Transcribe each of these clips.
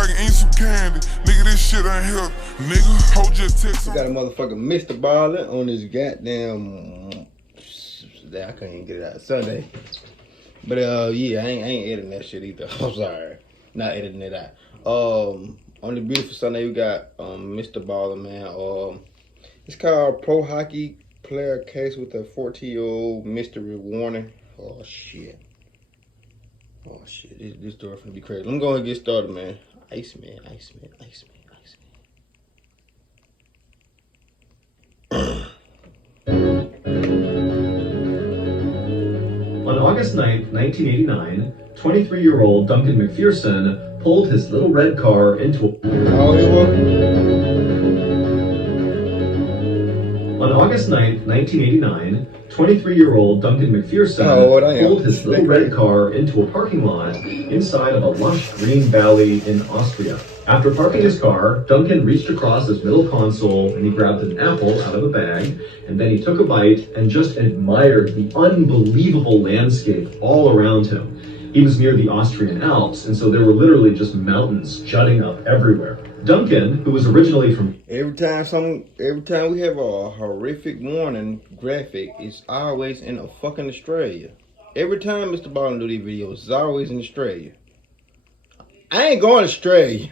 I can eat some candy. Nigga, this shit ain't healthy. Nigga, hold your text. We got a motherfucker Mr. Ballen on this goddamn. I couldn't even get it out Sunday. But yeah, I ain't editing that shit either. I'm sorry, not editing it out. On the beautiful Sunday, we got Mr. Ballen, man. It's called Pro Hockey Player Case with a 14-year-old mystery warning. Oh shit. This story finna be crazy. I'm gonna get started, man. Iceman. On August 9th, 1989, 23-year-old Duncan McPherson pulled his little red car into On August 9th, 1989, 23-year-old Duncan McPherson pulled his little red car into a parking lot inside of a lush green valley in Austria. After parking his car, Duncan reached across his middle console and he grabbed an apple out of a bag, and then he took a bite and just admired the unbelievable landscape all around him. He was near the Austrian Alps, and so there were literally just mountains jutting up everywhere. Duncan, who was originally from Every time we have a horrific warning graphic, it's always in a fucking Australia. Every time Mr. Ballen do these videos, it's always in Australia. I ain't going to Australia.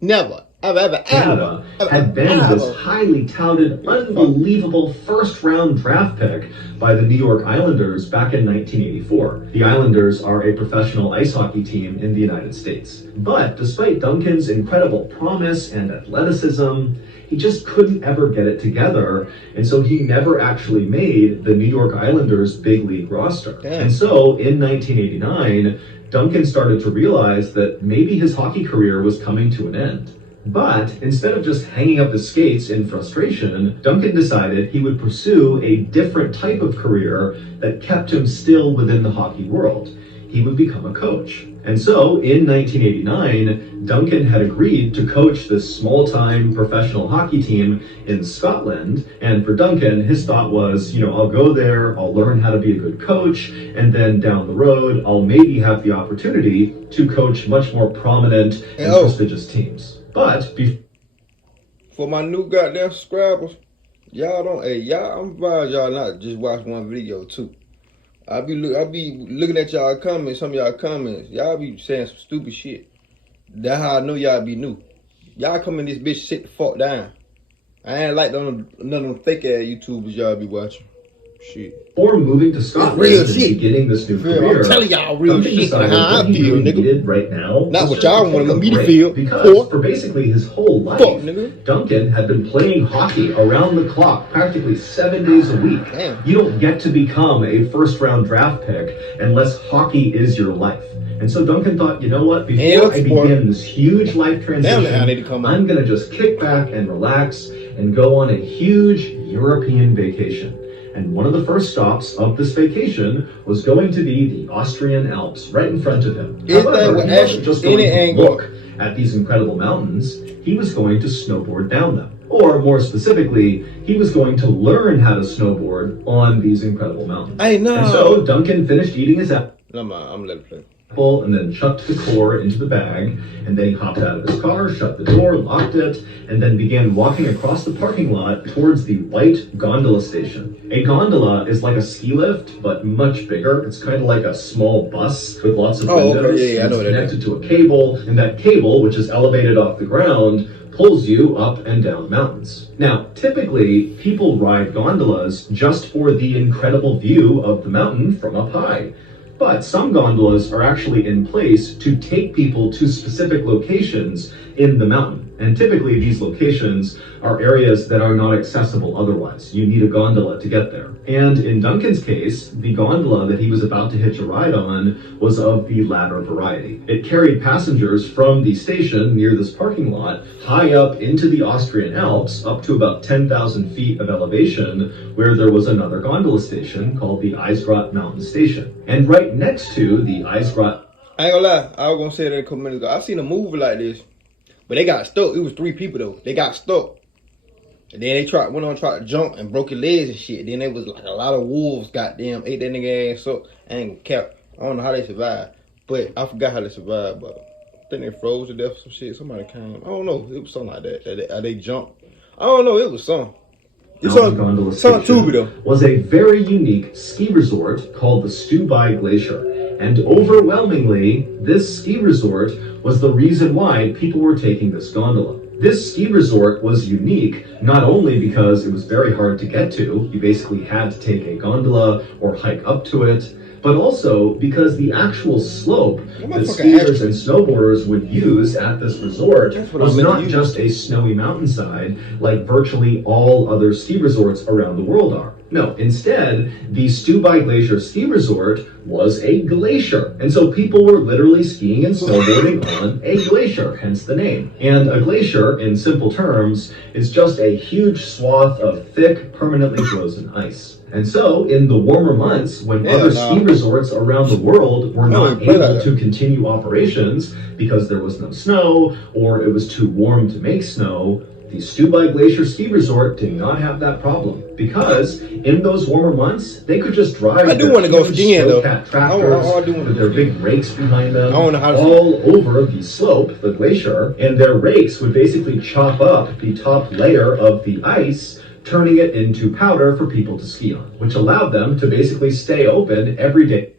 Never. Canada had been this highly touted, unbelievable first-round draft pick by the New York Islanders back in 1984. The Islanders are a professional ice hockey team in the United States. But despite Duncan's incredible promise and athleticism, he just couldn't ever get it together, and so he never actually made the New York Islanders big league roster. Damn. And so in 1989, Duncan started to realize that maybe his hockey career was coming to an end. But instead of just hanging up his skates in frustration, Duncan decided he would pursue a different type of career that kept him still within the hockey world. He would become a coach. And so in 1989, Duncan had agreed to coach this small-time professional hockey team in Scotland. And for Duncan, his thought was, I'll go there, I'll learn how to be a good coach, and then down the road, I'll maybe have the opportunity to coach much more prominent and prestigious teams. But for my new goddamn subscribers, y'all I'm advised y'all not just watch one video too. I be looking at y'all comments, some of y'all comments, y'all be saying some stupid shit. That's how I know y'all be new. Y'all come in this bitch, sit the fuck down. I ain't like none of them fake ass YouTubers y'all be watching. Shit. Or moving to Scotland and beginning this new career. I'm telling y'all real shit and how I feel, nigga. Right now, not what y'all want me to feel. Because for basically his whole life, Duncan had been playing hockey around the clock, practically 7 days a week. Damn. You don't get to become a first-round draft pick unless hockey is your life. And so Duncan thought, you know what, before I begin this huge life transition, I'm going to just kick back and relax and go on a huge European vacation. And one of the first stops of this vacation was going to be the Austrian Alps, right in front of him. However, he wasn't just going to look at these incredible mountains, he was going to snowboard down them. Or more specifically, he was going to learn how to snowboard on these incredible mountains. I know. And so Duncan finished eating his apple. I'm gonna let it play. And then chucked the core into the bag, and then he hopped out of his car, shut the door, locked it, and then began walking across the parking lot towards the white gondola station. A gondola is like a ski lift, but much bigger. It's kind of like a small bus with lots of windows. I know it's connected to a cable, and that cable, which is elevated off the ground, pulls you up and down mountains. Now, typically, people ride gondolas just for the incredible view of the mountain from up high. But some gondolas are actually in place to take people to specific locations in the mountain. And typically these locations are areas that are not accessible otherwise. You need a gondola to get there. And in Duncan's case, the gondola that he was about to hitch a ride on was of the latter variety. It carried passengers from the station near this parking lot high up into the Austrian Alps, up to about 10,000 feet of elevation, where there was another gondola station called the Eisgrot Mountain Station. And right next to the Eisgrot... I ain't gonna lie, I was gonna say that a couple minutes ago. I seen a movie like this, but they got stuck. It was 3 people though. They got stuck. And then they went on to jump and broke his legs and shit. Then there was like a lot of wolves, goddamn, ate that nigga ass up. I ain't cap. I don't know how they survived, but I forgot how they survived. But think they froze to death or some shit. Somebody came. I don't know. It was something like that. They jumped. I don't know. It was something. It's on Tubi though. Was a very unique ski resort called the Stubai Glacier. And overwhelmingly, this ski resort was the reason why people were taking this gondola. This ski resort was unique, not only because it was very hard to get to, you basically had to take a gondola or hike up to it, but also because the actual slope that skiers and snowboarders would use at this resort was not just a snowy mountainside like virtually all other ski resorts around the world are. No, instead, the Stubai Glacier Ski Resort was a glacier. And so people were literally skiing and snowboarding on a glacier, hence the name. And a glacier, in simple terms, is just a huge swath of thick, permanently frozen ice. And so, in the warmer months, when other ski resorts around the world were not able to continue operations because there was no snow or it was too warm to make snow, the Stubai Glacier Ski Resort did not have that problem because in those warmer months, they could just drive snowcat tractors with their big rakes behind them all over the slope, the glacier, and their rakes would basically chop up the top layer of the ice, turning it into powder for people to ski on, which allowed them to basically stay open every day.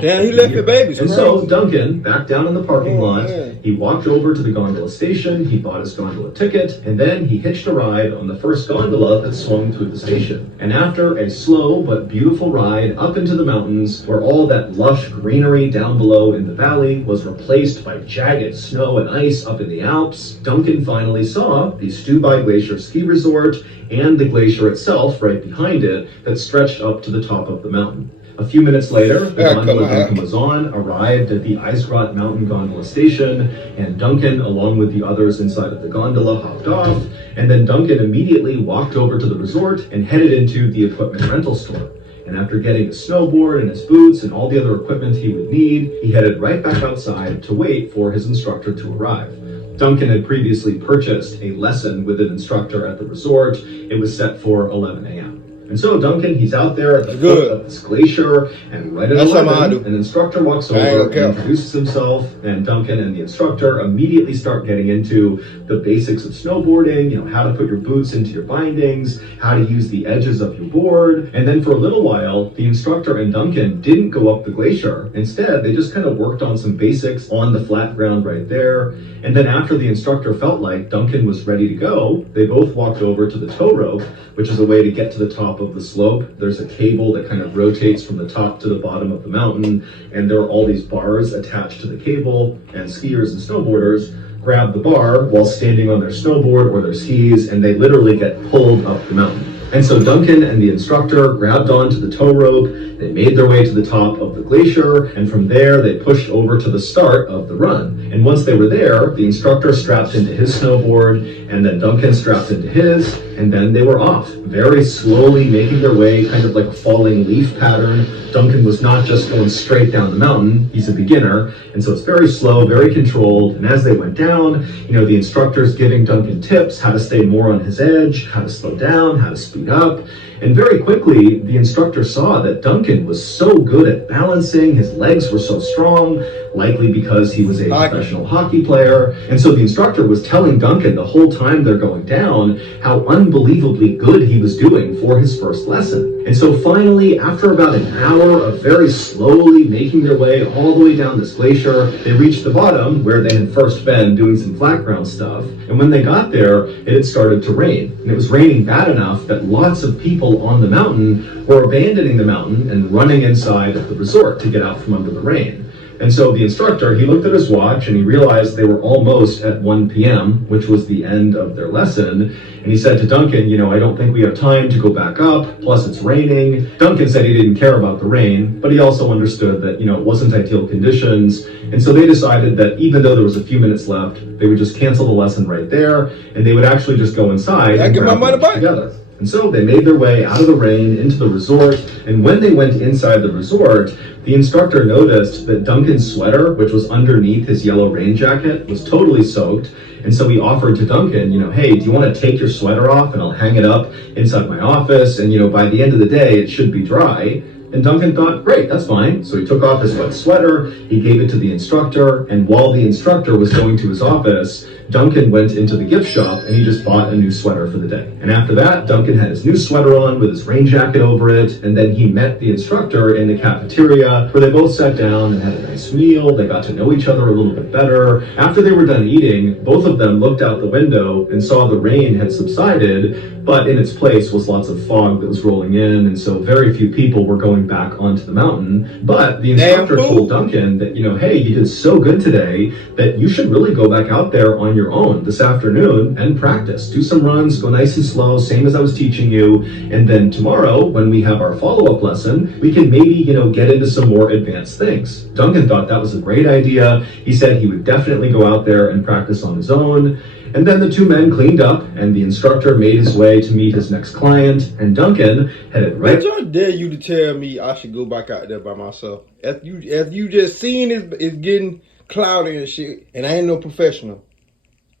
Damn, he left the babies. And so Duncan, back down in the parking lot, he walked over to the gondola station, he bought his gondola ticket, and then he hitched a ride on the first gondola that swung through the station. And after a slow but beautiful ride up into the mountains, where all that lush greenery down below in the valley was replaced by jagged snow and ice up in the Alps, Duncan finally saw the Stubai Glacier Ski Resort and the glacier itself right behind it that stretched up to the top of the mountain. A few minutes later, the gondola Duncan was on arrived at the Ice Rot Mountain Gondola Station, and Duncan, along with the others inside of the gondola, hopped off, and then Duncan immediately walked over to the resort and headed into the equipment rental store. And after getting his snowboard and his boots and all the other equipment he would need, he headed right back outside to wait for his instructor to arrive. Duncan had previously purchased a lesson with an instructor at the resort. It was set for 11 a.m. And so Duncan, he's out there at the foot of this glacier, and right at 11, an instructor walks over and introduces himself, and Duncan and the instructor immediately start getting into the basics of snowboarding, how to put your boots into your bindings, how to use the edges of your board. And then for a little while, the instructor and Duncan didn't go up the glacier. Instead, they just kind of worked on some basics on the flat ground right there. And then after the instructor felt like Duncan was ready to go, they both walked over to the tow rope, which is a way to get to the top of the slope. There's a cable that kind of rotates from the top to the bottom of the mountain, and there are all these bars attached to the cable, and skiers and snowboarders grab the bar while standing on their snowboard or their skis, and they literally get pulled up the mountain. And so Duncan and the instructor grabbed onto the tow rope, they made their way to the top of the glacier, and from there they pushed over to the start of the run. And once they were there, the instructor strapped into his snowboard, and then Duncan strapped into his, and then they were off, very slowly making their way, kind of like a falling leaf pattern. Duncan was not just going straight down the mountain, he's a beginner, and so it's very slow, very controlled, and as they went down, the instructor's giving Duncan tips, how to stay more on his edge, how to slow down, how to speed up. And very quickly, the instructor saw that Duncan was so good at balancing, his legs were so strong, likely because he was a professional hockey player. And so the instructor was telling Duncan the whole time they're going down how unbelievably good he was doing for his first lesson. And so finally, after about an hour of very slowly making their way all the way down this glacier, they reached the bottom where they had first been doing some flat ground stuff. And when they got there, it had started to rain. And it was raining bad enough that lots of people on the mountain were abandoning the mountain and running inside of the resort to get out from under the rain. And so the instructor, he looked at his watch and he realized they were almost at 1 p.m., which was the end of their lesson. And he said to Duncan, I don't think we have time to go back up, plus it's raining. Duncan said he didn't care about the rain, but he also understood that, it wasn't ideal conditions. And so they decided that even though there was a few minutes left, they would just cancel the lesson right there, and they would actually just go inside and grab lunch together. And so they made their way out of the rain into the resort, and when they went inside the resort, the instructor noticed that Duncan's sweater, which was underneath his yellow rain jacket, was totally soaked. And so he offered to Duncan, hey, do you want to take your sweater off and I'll hang it up inside my office, and by the end of the day it should be dry. And Duncan thought, great, that's fine. So he took off his wet sweater, he gave it to the instructor, and while the instructor was going to his office, Duncan went into the gift shop and he just bought a new sweater for the day. And after that, Duncan had his new sweater on with his rain jacket over it, and then he met the instructor in the cafeteria where they both sat down and had a nice meal. They got to know each other a little bit better. After they were done eating, both of them looked out the window and saw the rain had subsided, but in its place was lots of fog that was rolling in, and so very few people were going back onto the mountain. But the instructor told Duncan that, hey, you did so good today that you should really go back out there on your own this afternoon and practice. Do some runs, go nice and slow, same as I was teaching you, and then tomorrow, when we have our follow-up lesson, we can maybe, get into some more advanced things. Duncan thought that was a great idea. He said he would definitely go out there and practice on his own. And then the two men cleaned up, and the instructor made his way to meet his next client, and Duncan headed right... I dare you to tell me I should go back out there by myself. As you just seen it's getting cloudy and shit, and I ain't no professional.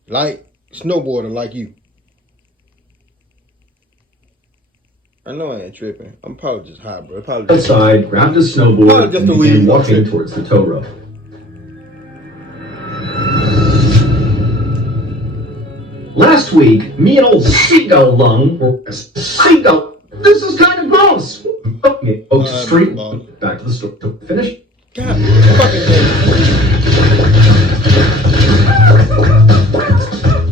Like, snowboarder like you. I know I ain't tripping. I'm probably just high, bro. Probably just outside, grabbed his snowboard, and began walking towards the tow rope. Last week, me and old Seagull Lung were Seagull. This is kind of gross. Okay, Oak Street. Back to the store. Finish. God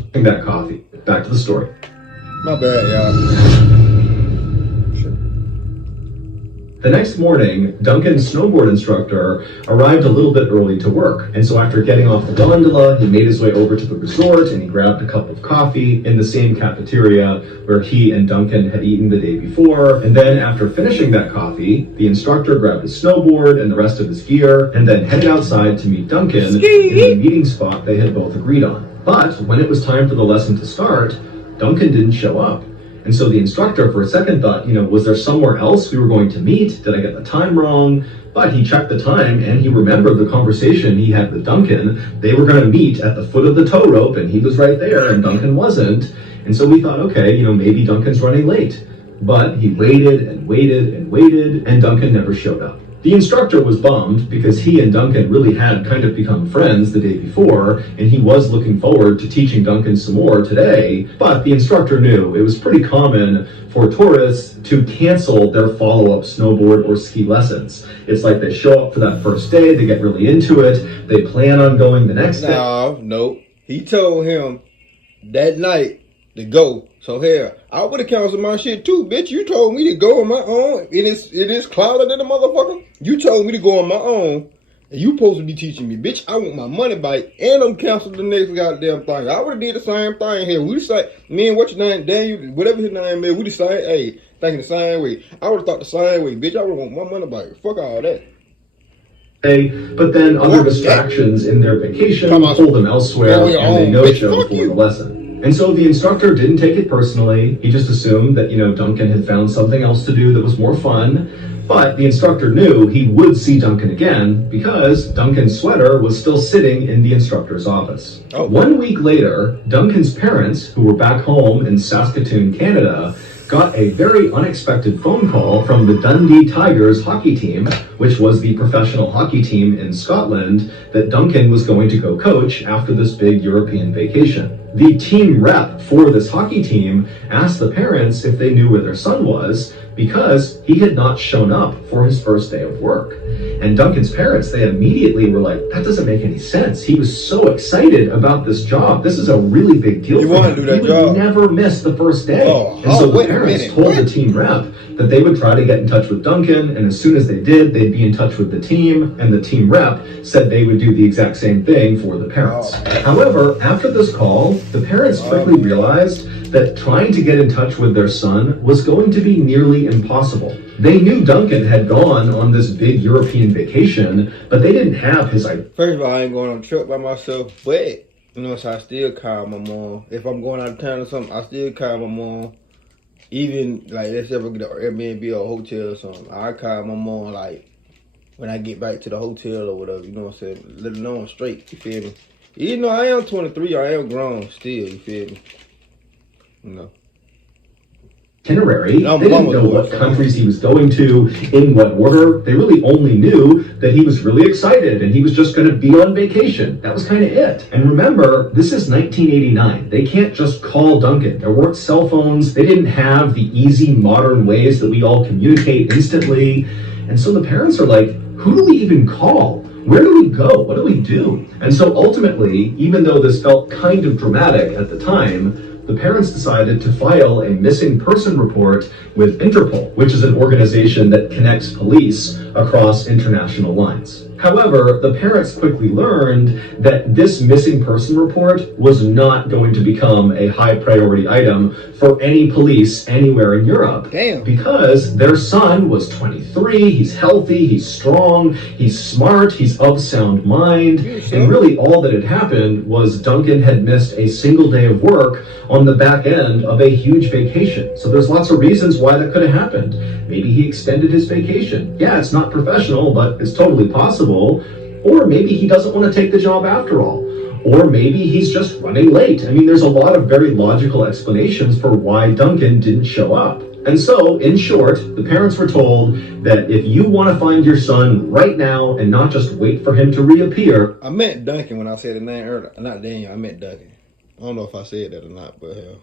fucking that coffee. Back to the story. My bad, y'all. The next morning, Duncan's snowboard instructor arrived a little bit early to work, and so after getting off the gondola, he made his way over to the resort and he grabbed a cup of coffee in the same cafeteria where he and Duncan had eaten the day before. And then after finishing that coffee, the instructor grabbed his snowboard and the rest of his gear and then headed outside to meet Duncan in the meeting spot they had both agreed on. But when it was time for the lesson to start, Duncan didn't show up. And so the instructor, for a second, thought, was there somewhere else we were going to meet? Did I get the time wrong? But he checked the time and he remembered the conversation he had with Duncan. They were going to meet at the foot of the tow rope and he was right there and Duncan wasn't. And so we thought, okay, maybe Duncan's running late. But he waited and waited and waited and Duncan never showed up. The instructor was bummed because he and Duncan really had kind of become friends the day before, and he was looking forward to teaching Duncan some more today, but the instructor knew it was pretty common for tourists to cancel their follow-up snowboard or ski lessons. It's like they show up for that first day, they get really into it, they plan on going the next day. No. He told him that night to go. So hell, I would have canceled my shit too, bitch. You told me to go on my own. It is clouder than a motherfucker. You told me to go on my own, and you supposed to be teaching me, bitch. I want my money back, and I'm canceling the next goddamn thing. I would have did the same thing here. We decide, me and what's your name, Daniel, whatever his name is, we decide, hey, thinking the same way. I would have thought the same way, bitch. I would want my money back. Fuck all that. But then other distractions in their vacation pulled them elsewhere, and they no-showed for the lesson. And so the instructor didn't take it personally. He just assumed that, Duncan had found something else to do that was more fun. But the instructor knew he would see Duncan again because Duncan's sweater was still sitting in the instructor's office. 1 week later, Duncan's parents, who were back home in Saskatoon, Canada, got a very unexpected phone call from the Dundee Tigers hockey team, which was the professional hockey team in Scotland that Duncan was going to go coach after this big European vacation. The team rep for this hockey team asked the parents if they knew where their son was because he had not shown up for his first day of work. And Duncan's parents, they immediately were like, that doesn't make any sense. He was so excited about this job. This is a really big deal for him. He would never miss the first day. And so the parents told the team rep that they would try to get in touch with Duncan, and as soon as they did, they'd be in touch with the team, and the team rep said they would do the exact same thing for the parents. However, after this call, the parents quickly realized that trying to get in touch with their son was going to be nearly impossible. They knew Duncan had gone on this big European vacation, but they didn't have his idea. First of all, I ain't going on a trip by myself, but, so I still call my mom. If I'm going out of town or something, I still call my mom. Even, like, let's ever get an Airbnb or a hotel or something, I call my mom, like, when I get back to the hotel or whatever, you know what I'm saying? Let her know I'm straight, you feel me? Even though I am 23, I am grown still, you feel me? itinerary. No, They didn't mama know was what fine. countries he was going to, in what order. They really only knew that he was really excited and he was just going to be on vacation. That was kind of it. And remember, this is 1989. They can't just call Duncan. There weren't cell phones. They didn't have the easy modern ways that we all communicate instantly. And so the parents are like, who do we even call? Where do we go? What do we do? And so ultimately, even though this felt kind of dramatic at the time, the parents decided to file a missing person report with Interpol, which is an organization that connects police across international lines. However, the parents quickly learned that this missing person report was not going to become a high priority item for any police anywhere in Europe. Damn. Because their son was 23, he's healthy, he's strong, he's smart, he's of sound mind, and really all that had happened was Duncan had missed a single day of work on the back end of a huge vacation. So there's lots of reasons why that could have happened. Maybe he extended his vacation. Yeah, it's not professional, but it's totally possible. Or maybe he doesn't want to take the job after all. Or maybe he's just running late. I mean, there's a lot of very logical explanations for why Duncan didn't show up. And so, in short, the parents were told that if you want to find your son right now and not just wait for him to reappear. I meant Duncan when I said the name earlier. Not Daniel, I meant Duncan. I don't know if I said that or not, but hell.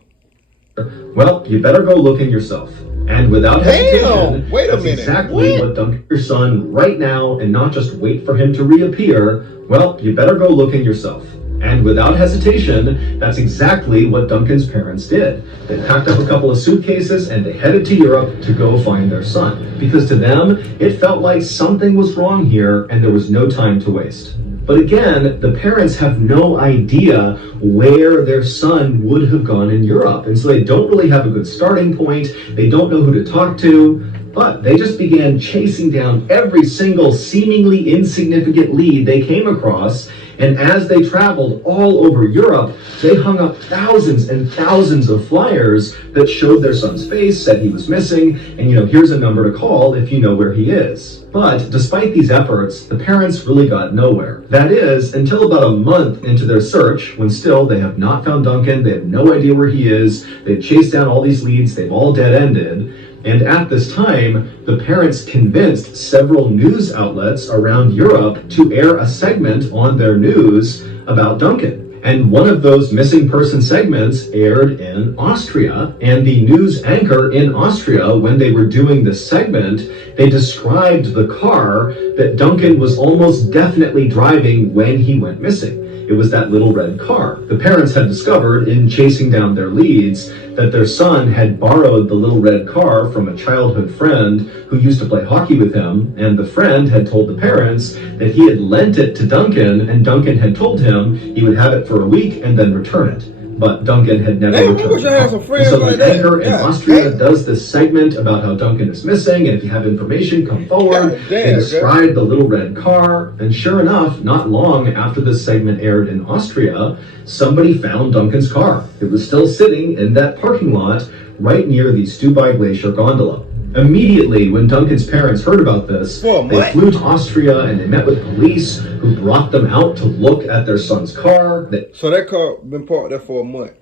Well, you better go looking yourself. And without hesitation, wait a that's minute. exactly what Duncan, your son, right now, and not just wait for him to reappear. Well, you better go looking yourself. And without hesitation, that's exactly what Duncan's parents did. They packed up a couple of suitcases and they headed to Europe to go find their son. Because to them, it felt like something was wrong here and there was no time to waste. But again, the parents have no idea where their son would have gone in Europe. And so they don't really have a good starting point. They don't know who to talk to. But they just began chasing down every single seemingly insignificant lead they came across. And as they traveled all over Europe, they hung up thousands and thousands of flyers that showed their son's face, said he was missing, and here's a number to call if you know where he is. But despite these efforts, the parents really got nowhere. That is, until about a month into their search, when still they have not found Duncan, they have no idea where he is, they've chased down all these leads, they've all dead-ended. And at this time, the parents convinced several news outlets around Europe to air a segment on their news about Duncan. And one of those missing person segments aired in Austria. And the news anchor in Austria, when they were doing this segment, they described the car that Duncan was almost definitely driving when he went missing. It was that little red car. The parents had discovered in chasing down their leads that their son had borrowed the little red car from a childhood friend who used to play hockey with him, and the friend had told the parents that he had lent it to Duncan, and Duncan had told him he would have it for a week and then return it. But Duncan had never returned I wish I had some friends so like the that. anchor in Austria does this segment about how Duncan is missing, and if you have information, come forward. God damn, They describe the little red car, and sure enough, not long after this segment aired in Austria, somebody found Duncan's car. It was still sitting in that parking lot right near the Stubai Glacier gondola. Immediately, when Duncan's parents heard about this, they flew to Austria and they met with police who brought them out to look at their son's car. So that car been parked there for a month.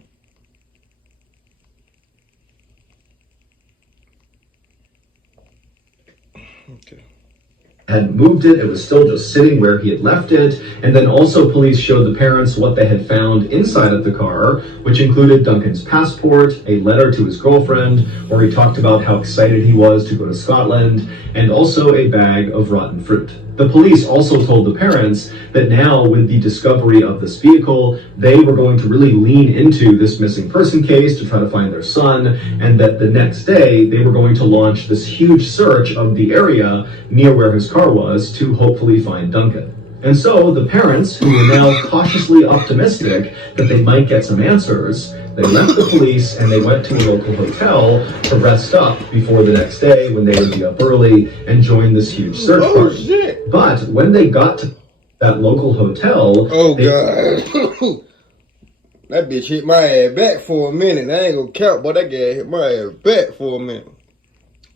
Okay. Had moved it, it was still just sitting where he had left it, and then also police showed the parents what they had found inside of the car, which included Duncan's passport, a letter to his girlfriend, where he talked about how excited he was to go to Scotland, and also a bag of rotten fruit. The police also told the parents that now, with the discovery of this vehicle, they were going to really lean into this missing person case to try to find their son, and that the next day they were going to launch this huge search of the area near where his car was to hopefully find Duncan. And so the parents, who were now cautiously optimistic that they might get some answers, they left the police and they went to a local hotel to rest up before the next day when they would be up early and join this huge search party. Shit. But when they got to that local hotel, God. That bitch hit my ass back for a minute. I ain't gonna count, but that guy hit my ass back for a minute.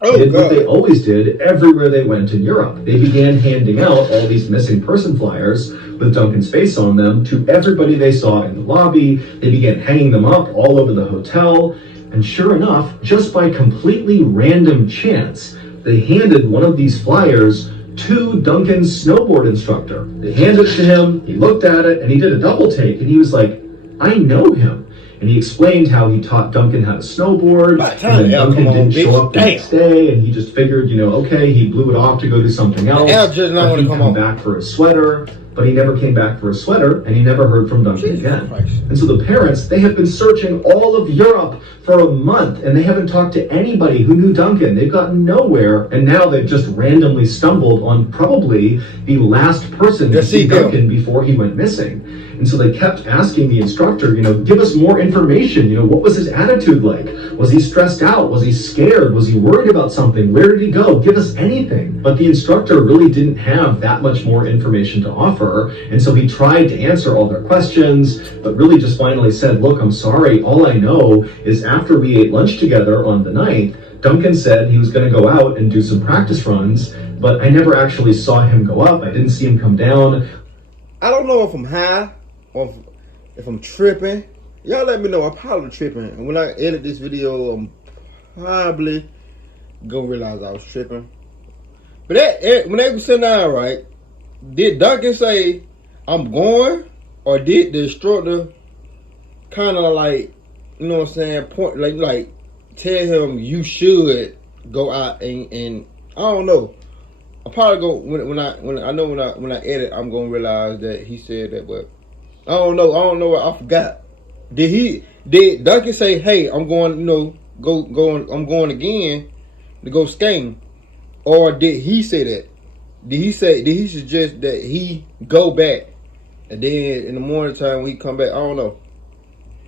did what they always did everywhere they went in Europe. They began handing out all these missing person flyers with Duncan's face on them to everybody they saw in the lobby. They began hanging them up all over the hotel. And sure enough, just by completely random chance, they handed one of these flyers to Duncan's snowboard instructor. They handed it to him, he looked at it, and he did a double take, and he was like, I know him. And he explained how he taught Duncan how to snowboard, and then Duncan didn't show up the next day, and he just figured, okay, he blew it off to go do something else. But he'd come back for his sweater, but he never came back for his sweater, and he never heard from Duncan again. And so the parents, they have been searching all of Europe for a month, and they haven't talked to anybody who knew Duncan. They've gotten nowhere, and now they've just randomly stumbled on probably the last person to see Duncan before he went missing. And so they kept asking the instructor, give us more information. What was his attitude like? Was he stressed out? Was he scared? Was he worried about something? Where did he go? Give us anything. But the instructor really didn't have that much more information to offer. And so he tried to answer all their questions, but really just finally said, look, I'm sorry. All I know is after we ate lunch together on the 9th, Duncan said he was going to go out and do some practice runs, but I never actually saw him go up. I didn't see him come down. I don't know if I'm high or if I'm tripping. Y'all let me know. I'm probably tripping. And when I edit this video, I'm probably gonna realize I was tripping. But when they were sitting down, right, did Duncan say, I'm going? Or did the instructor kind of like, point, like tell him you should go out and I don't know. I probably go when I edit, I'm gonna realize that he said that, but I don't know. I forgot. Did Duncan say, "Hey, I'm going, I'm going again to go skating," or did he say that? Did he suggest that he go back and then in the morning time when he come back? I don't know.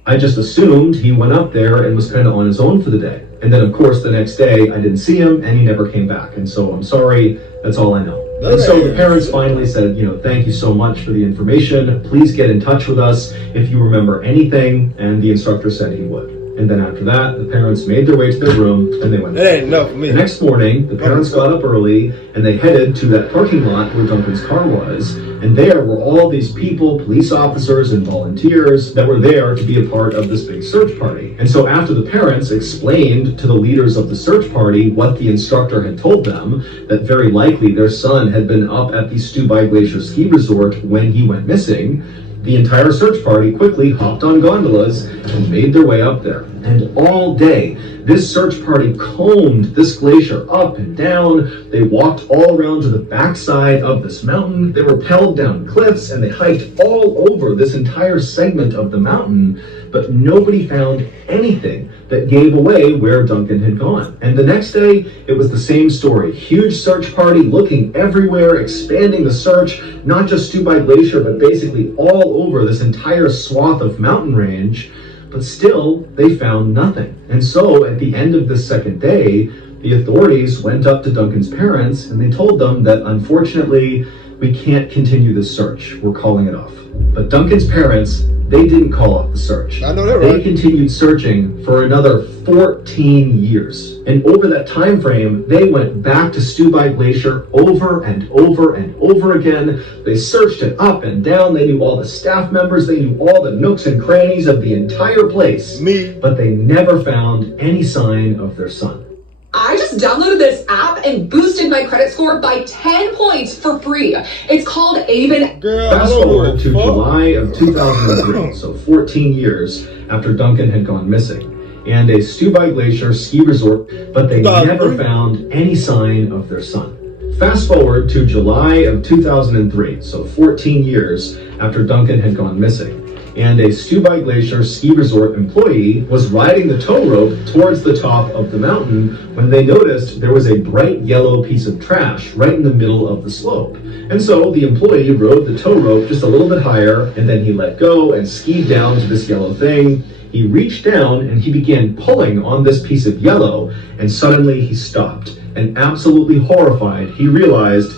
I just assumed he went up there and was kind of on his own for the day. And then, of course, the next day, I didn't see him, and he never came back. And so I'm sorry. That's all I know. And so the parents finally said, thank you so much for the information. Please get in touch with us if you remember anything. And the instructor said he would. And then after that, the parents made their way to their room, and they went to bed. The next morning, the parents got up early, and they headed to that parking lot where Duncan's car was. And there were all these people, police officers and volunteers that were there to be a part of this big search party. And so after the parents explained to the leaders of the search party what the instructor had told them, that very likely their son had been up at the Stubai Glacier Ski Resort when he went missing, the entire search party quickly hopped on gondolas and made their way up there. And all day, this search party combed this glacier up and down. They walked all around to the backside of this mountain. They rappelled down cliffs, and they hiked all over this entire segment of the mountain, but nobody found anything that gave away where Duncan had gone. And the next day, it was the same story. Huge search party looking everywhere, expanding the search, not just Stubai Glacier, but basically all over this entire swath of mountain range. But still, they found nothing. And so, at the end of the second day, the authorities went up to Duncan's parents, and they told them that, unfortunately, we can't continue this search. We're calling it off. But Duncan's parents, they didn't call off the search. I know that, right? They continued searching for another 14 years. And over that time frame, they went back to Stubai Glacier over and over and over again. They searched it up and down. They knew all the staff members. They knew all the nooks and crannies of the entire place. But they never found any sign of their son. I just downloaded this app and boosted my credit score by 10 points for free. It's called Avon. Fast forward to July of 2003, so 14 years after Duncan had gone missing, and a Stubai Glacier ski resort, but they never found any sign of their son. Fast forward to July of 2003, so 14 years after Duncan had gone missing, and a Stubai Glacier ski resort employee was riding the tow rope towards the top of the mountain when they noticed there was a bright yellow piece of trash right in the middle of the slope. And so the employee rode the tow rope just a little bit higher, and then he let go and skied down to this yellow thing. He reached down and he began pulling on this piece of yellow, and suddenly he stopped. And absolutely horrified, he realized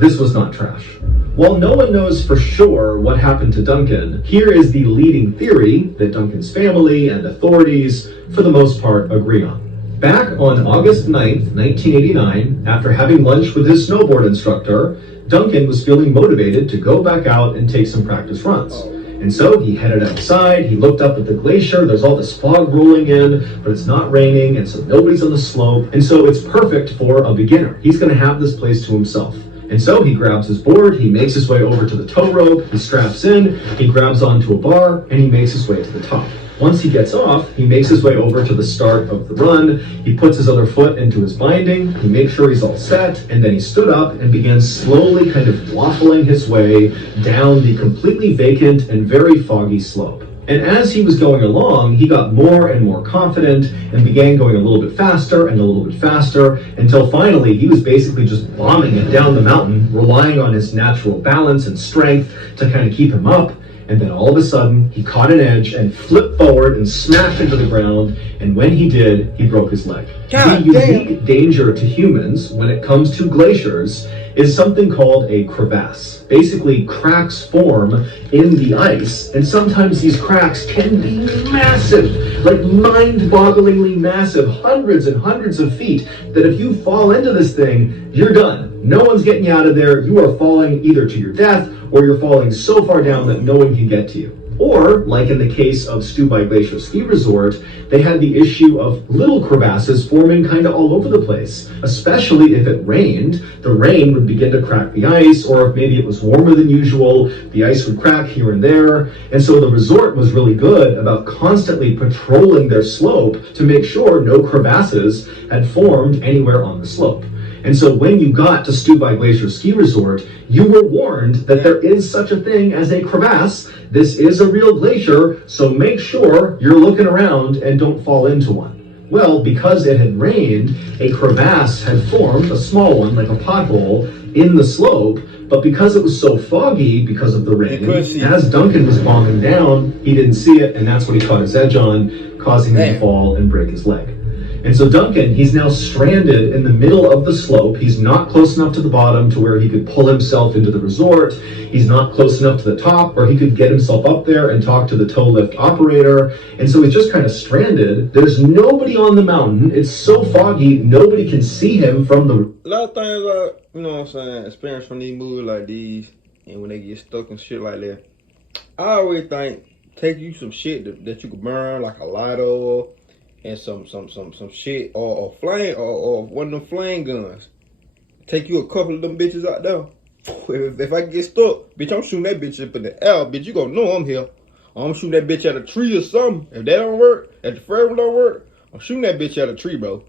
this was not trash. While no one knows for sure what happened to Duncan, here is the leading theory that Duncan's family and authorities, for the most part, agree on. Back on August 9th, 1989, after having lunch with his snowboard instructor, Duncan was feeling motivated to go back out and take some practice runs. And so he headed outside, he looked up at the glacier, there's all this fog rolling in, but it's not raining, and so nobody's on the slope, and so it's perfect for a beginner. He's gonna have this place to himself. And so he grabs his board, he makes his way over to the tow rope, he straps in, he grabs onto a bar, and he makes his way to the top. Once he gets off, he makes his way over to the start of the run, he puts his other foot into his binding, he makes sure he's all set, and then he stood up and began slowly kind of waffling his way down the completely vacant and very foggy slope. And as he was going along, he got more and more confident and began going a little bit faster and a little bit faster until finally he was basically just bombing it down the mountain, relying on his natural balance and strength to kind of keep him up. And then all of a sudden, he caught an edge and flipped forward and smashed into the ground. And when he did, he broke his leg. The unique danger to humans when it comes to glaciers is something called a crevasse. Basically, cracks form in the ice, and sometimes these cracks can be massive, like mind-bogglingly massive, hundreds and hundreds of feet, that if you fall into this thing, you're done. No one's getting you out of there. You are falling either to your death, or you're falling so far down that no one can get to you. Or, like in the case of Stubai Glacier Ski Resort, they had the issue of little crevasses forming kind of all over the place. Especially if it rained, the rain would begin to crack the ice, or if maybe it was warmer than usual, the ice would crack here and there. And so the resort was really good about constantly patrolling their slope to make sure no crevasses had formed anywhere on the slope. And so when you got to Stubai Glacier Ski Resort, you were warned that there is such a thing as a crevasse. This is a real glacier, so make sure you're looking around and don't fall into one. Well, because it had rained, a crevasse had formed, a small one, like a pothole, in the slope, but because it was so foggy because of the rain, as Duncan was bombing down, he didn't see it, and that's what he caught his edge on, causing him to fall and break his leg. And so Duncan, he's now stranded in the middle of the slope. He's not close enough to the bottom to where he could pull himself into the resort. He's not close enough to the top where he could get himself up there and talk to the tow lift operator. And so he's just kind of stranded. There's nobody on the mountain. It's so foggy, nobody can see him from the... A lot of things are, you know what I'm saying, experience from these movies like these, and when they get stuck and shit like that, I always think, take you some shit that you could burn, like a lighter oil, and some shit, or flame, or one of them flame guns. Take you a couple of them bitches out there. If I get stuck, bitch, I'm shooting that bitch up in the air, bitch. You gonna know I'm here. Or I'm shooting that bitch at a tree or something. If that don't work, if the first one don't work, I'm shooting that bitch at a tree, bro.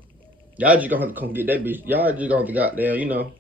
Y'all just gonna have to come get that bitch. Y'all just gonna have to goddamn, you know,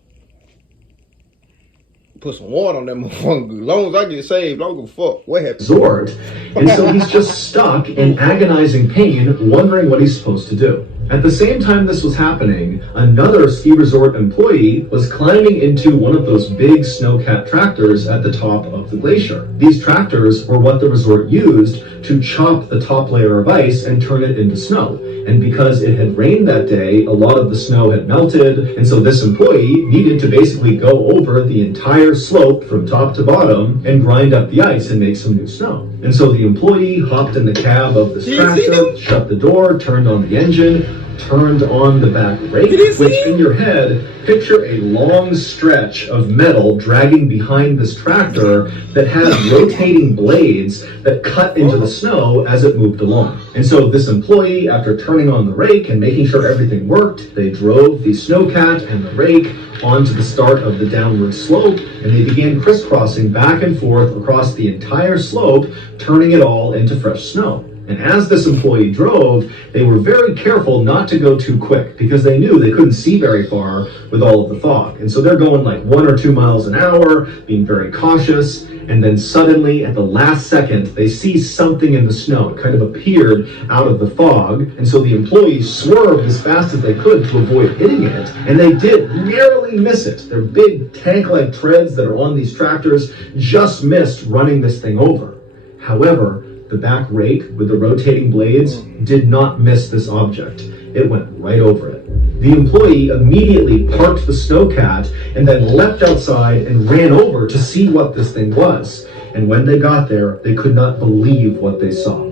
put some water on that motherfucker. As long as I get saved, I don't give a fuck what happens. Resort. And so he's just stuck in agonizing pain, wondering what he's supposed to do. At the same time this was happening, another ski resort employee was climbing into one of those big snowcat tractors at the top of the glacier. These tractors were what the resort used to chop the top layer of ice and turn it into snow. And because it had rained that day, a lot of the snow had melted, and so this employee needed to basically go over the entire slope from top to bottom and grind up the ice and make some new snow. And so the employee hopped in the cab of this tractor, shut the door, turned on the engine, turned on the back brake, which in your head, picture a long stretch of metal dragging behind this tractor that had rotating blades that cut into the snow as it moved along. And so this employee, after turning on the rake and making sure everything worked, they drove the snowcat and the rake onto the start of the downward slope, and they began crisscrossing back and forth across the entire slope, turning it all into fresh snow. And as this employee drove, they were very careful not to go too quick because they knew they couldn't see very far with all of the fog. And so they're going like 1 or 2 miles an hour, being very cautious. And then suddenly, at the last second, they see something in the snow. It kind of appeared out of the fog. And so the employees swerved as fast as they could to avoid hitting it. And they did narrowly miss it. Their big tank-like treads that are on these tractors just missed running this thing over. However, the back rake with the rotating blades did not miss this object. It went right over it. The employee immediately parked the snowcat and then leapt outside and ran over to see what this thing was. And when they got there, they could not believe what they saw.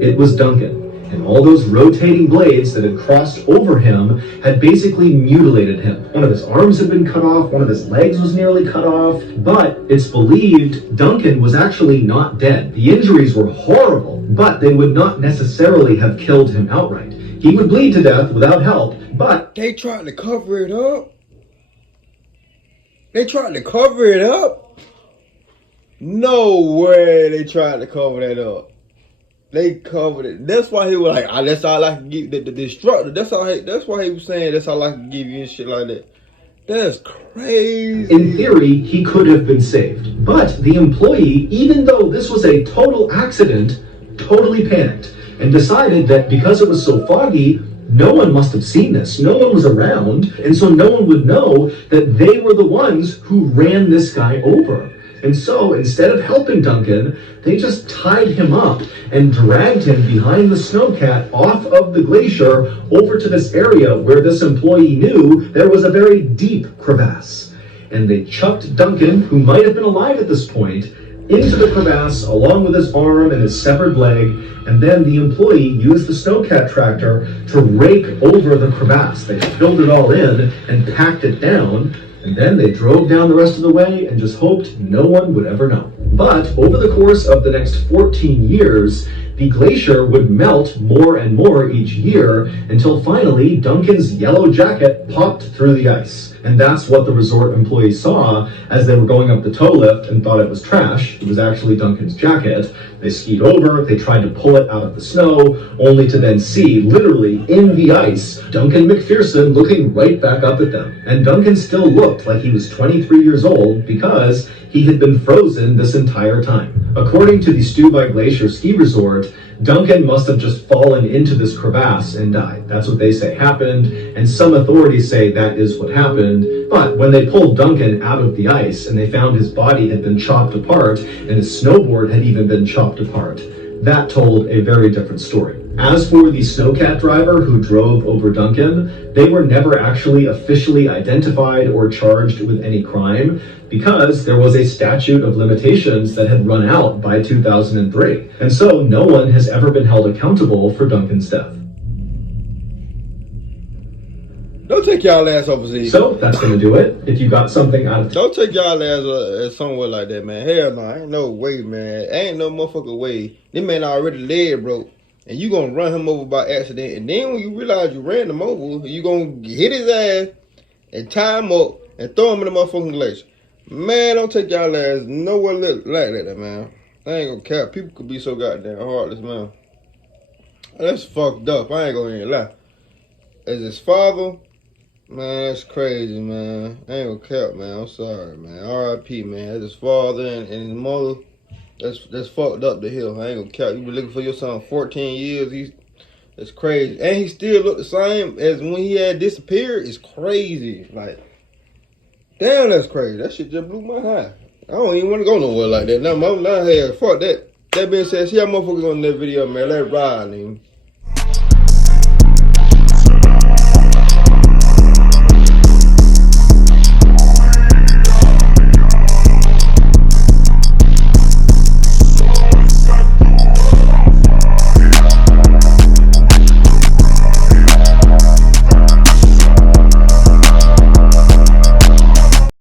It was Duncan. And all those rotating blades that had crossed over him had basically mutilated him. One of his arms had been cut off, one of his legs was nearly cut off, but it's believed Duncan was actually not dead. The injuries were horrible, but they would not necessarily have killed him outright. He would bleed to death without help, but they tried to cover it up. They tried to cover it up. No way they tried to cover that up. They covered it. That's why he was like, that's all I can give the destructor. That's why he was saying that's all I can give you and shit like that. That's crazy. In theory, he could have been saved. But the employee, even though this was a total accident, totally panicked and decided that because it was so foggy, no one must have seen this. No one was around, and so no one would know that they were the ones who ran this guy over. And so, instead of helping Duncan, they just tied him up and dragged him behind the snowcat off of the glacier over to this area where this employee knew there was a very deep crevasse. And they chucked Duncan, who might have been alive at this point, into the crevasse along with his arm and his severed leg, and then the employee used the snowcat tractor to rake over the crevasse. They filled it all in and packed it down, and then they drove down the rest of the way and just hoped no one would ever know. But over the course of the next 14 years, the glacier would melt more and more each year until finally Duncan's yellow jacket popped through the ice. And that's what the resort employees saw as they were going up the tow lift and thought it was trash. It was actually Duncan's jacket. They skied over, they tried to pull it out of the snow, only to then see, literally in the ice, Duncan McPherson looking right back up at them. And Duncan still looked like he was 23 years old because he had been frozen this entire time. According to the Stubbe Glacier Ski Resort, Duncan must have just fallen into this crevasse and died. That's what they say happened, and some authorities say that is what happened. But when they pulled Duncan out of the ice and they found his body had been chopped apart and his snowboard had even been chopped apart, that told a very different story. As for the snowcat driver who drove over Duncan, they were never actually officially identified or charged with any crime because there was a statute of limitations that had run out by 2003. And so no one has ever been held accountable for Duncan's death. Don't take y'all ass overseas. So that's gonna do it. If you got something out of Don't take y'all ass somewhere like that, man. Hell no, ain't no way, man. Ain't no motherfucking way. This man already leg broke, and you gonna run him over by accident, and then when you realize you ran him over, you gonna hit his ass and tie him up and throw him in the motherfucking glacier. Man, don't take y'all ass nowhere like that, man. I ain't gonna cap. People could be so goddamn heartless, man. That's fucked up. I ain't gonna even lie. As his father, man, that's crazy, man. I ain't gonna cap, man. I'm sorry, man. R.I.P., man. That's his father and his mother. That's fucked up to him. I ain't gonna cap. You been looking for your son 14 years. That's crazy. And he still look the same as when he had disappeared. It's crazy. Like, damn, that's crazy. That shit just blew my high. I don't even want to go nowhere like that. Now, fuck that. That being said, see how motherfuckers on that video, man. Let it ride, nigga.